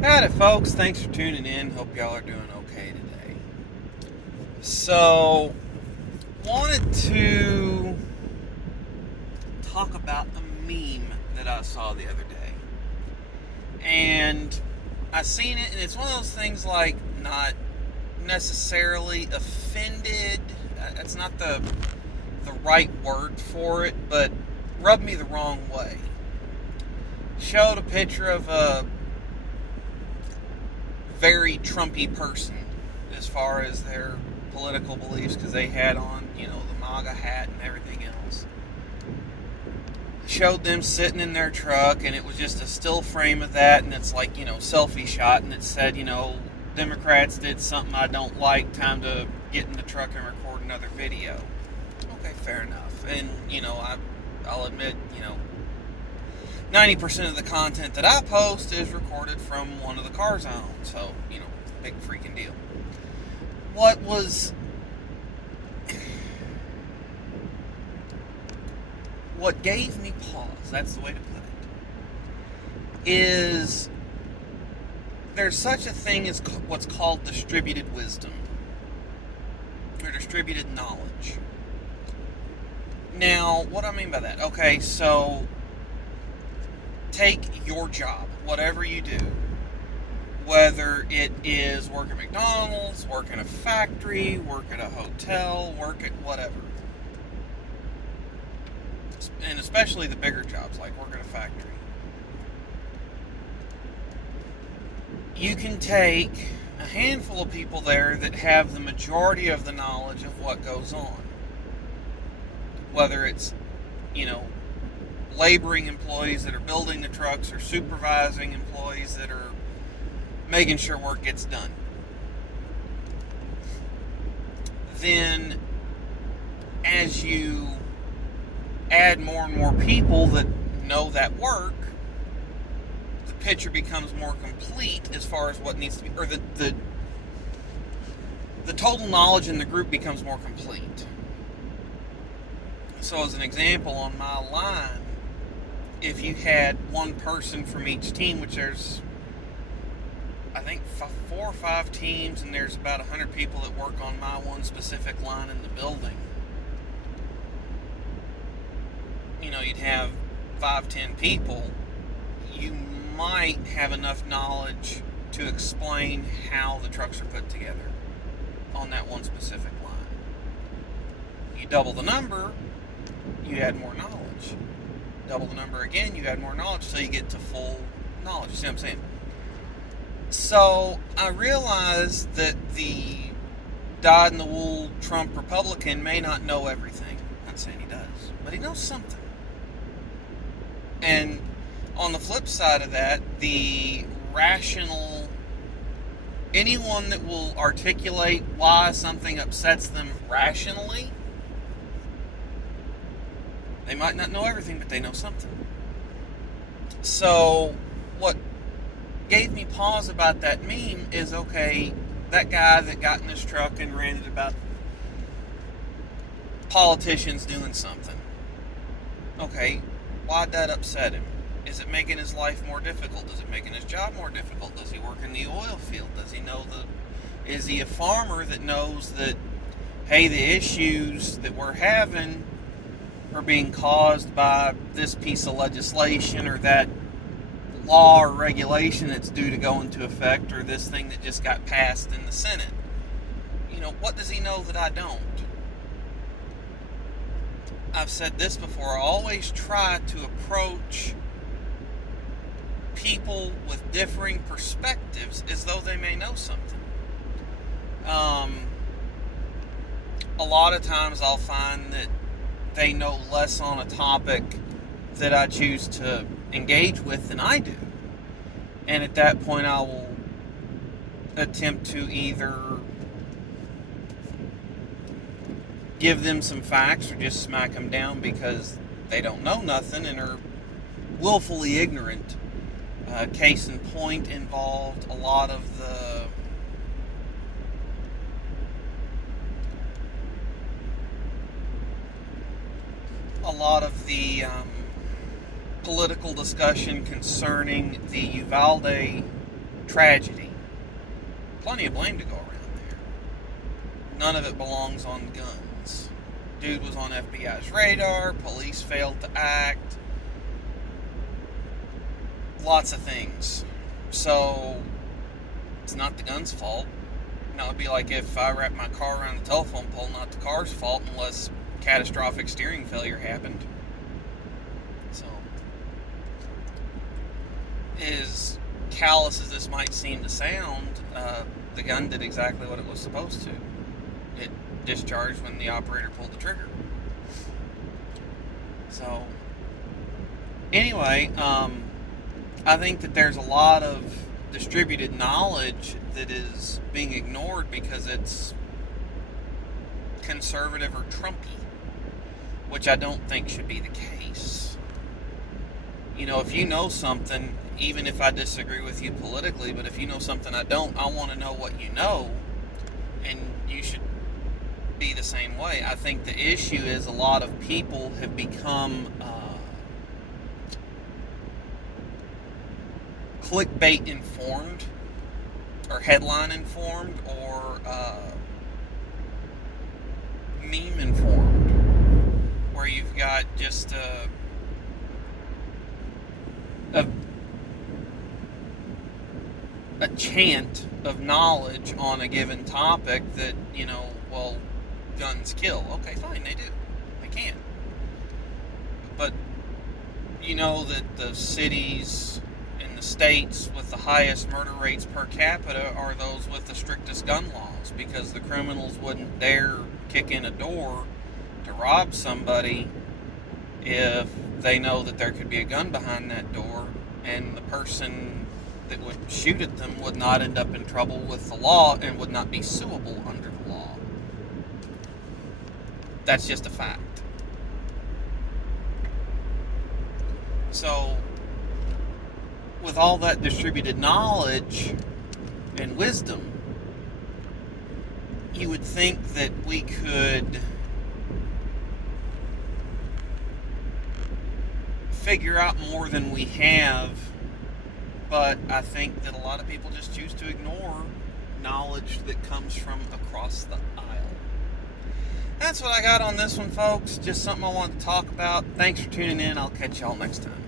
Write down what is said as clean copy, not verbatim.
Howdy, folks. Thanks for tuning in. Hope y'all are doing okay today. So, wanted to talk about a meme that I saw the other day. And I seen it, and it's one of those things like not necessarily offended. That's not the right word for it, but rubbed me the wrong way. Showed a picture of a very Trumpy person as far as their political beliefs because they had on, the MAGA hat and everything else. Showed them sitting in their truck, and it was just a still frame of that, and it's like, selfie shot, and it said, Democrats did something I don't like, time to get in the truck and record another video. Okay, fair enough. And, I'll admit, 90% of the content that I post is recorded from one of the cars I own. So, big freaking deal. What was. What gave me pause, that's the way to put it, is there's such a thing as what's called distributed wisdom or distributed knowledge. Now, what do I mean by that? Okay, so take your job, whatever you do, whether it is work at McDonald's, work in a factory, work at a hotel, work at whatever. And especially the bigger jobs, like work at a factory. You can take a handful of people there that have the majority of the knowledge of what goes on. Whether it's, laboring employees that are building the trucks or supervising employees that are making sure work gets done. Then, as you add more and more people that know that work, the picture becomes more complete as far as what needs to be, or the total knowledge in the group becomes more complete. So as an example, on my line, if you had one person from each team, which there's, I think, 4 or 5 teams, and there's about 100 people that work on my one specific line in the building, you'd have 5-10 people. You might have enough knowledge to explain how the trucks are put together on that one specific line. You double the number, you add more knowledge. Double the number again, you add more knowledge till you get to full knowledge. You see what I'm saying? So I realized that the dyed-in-the-wool Trump Republican may not know everything. I'm not saying he does, but he knows something. And on the flip side of that, the rational, anyone that will articulate why something upsets them rationally, they might not know everything, but they know something. So what gave me pause about that meme is, okay, that guy that got in his truck and ranted about politicians doing something. Okay, why'd that upset him? Is it making his life more difficult? Is it making his job more difficult? Does he work in the oil field? Does he know is he a farmer that knows that, hey, the issues that we're having are being caused by this piece of legislation or that law or regulation that's due to go into effect, or this thing that just got passed in the Senate? What does he know that I don't? I've said this before, I always try to approach people with differing perspectives as though they may know something. A lot of times I'll find that they know less on a topic that I choose to engage with than I do. And at that point I will attempt to either give them some facts or just smack them down because they don't know nothing and are willfully ignorant. Case in point involved a lot of the political discussion concerning the Uvalde tragedy. Plenty of blame to go around there. None of it belongs on the guns. Dude was on FBI's radar. Police failed to act. Lots of things. So, it's not the gun's fault. Now, it'd be like if I wrapped my car around the telephone pole, not the car's fault unless catastrophic steering failure happened. So, as callous as this might seem to sound, the gun did exactly what it was supposed to. It discharged when the operator pulled the trigger. So, anyway, I think that there's a lot of distributed knowledge that is being ignored because it's conservative or Trumpy, which I don't think should be the case. You know, if you know something, even if I disagree with you politically, but if you know something I don't, I want to know what you know, and you should be the same way. I think the issue is a lot of people have become clickbait informed, or headline informed, or meme informed, where you've got just a chant of knowledge on a given topic that, you know, well, guns kill. Okay, fine, they do. They can. But you know that the cities in the states with the highest murder rates per capita are those with the strictest gun laws, because the criminals wouldn't dare kick in a door to rob somebody if they know that there could be a gun behind that door, and the person that would shoot at them would not end up in trouble with the law and would not be suable under the law. That's just a fact. So, with all that distributed knowledge and wisdom, you would think that we could figure out more than we have, but I think that a lot of people just choose to ignore knowledge that comes from across the aisle. That's what I got on this one, folks. Just something I wanted to talk about. Thanks for tuning in. I'll catch y'all next time.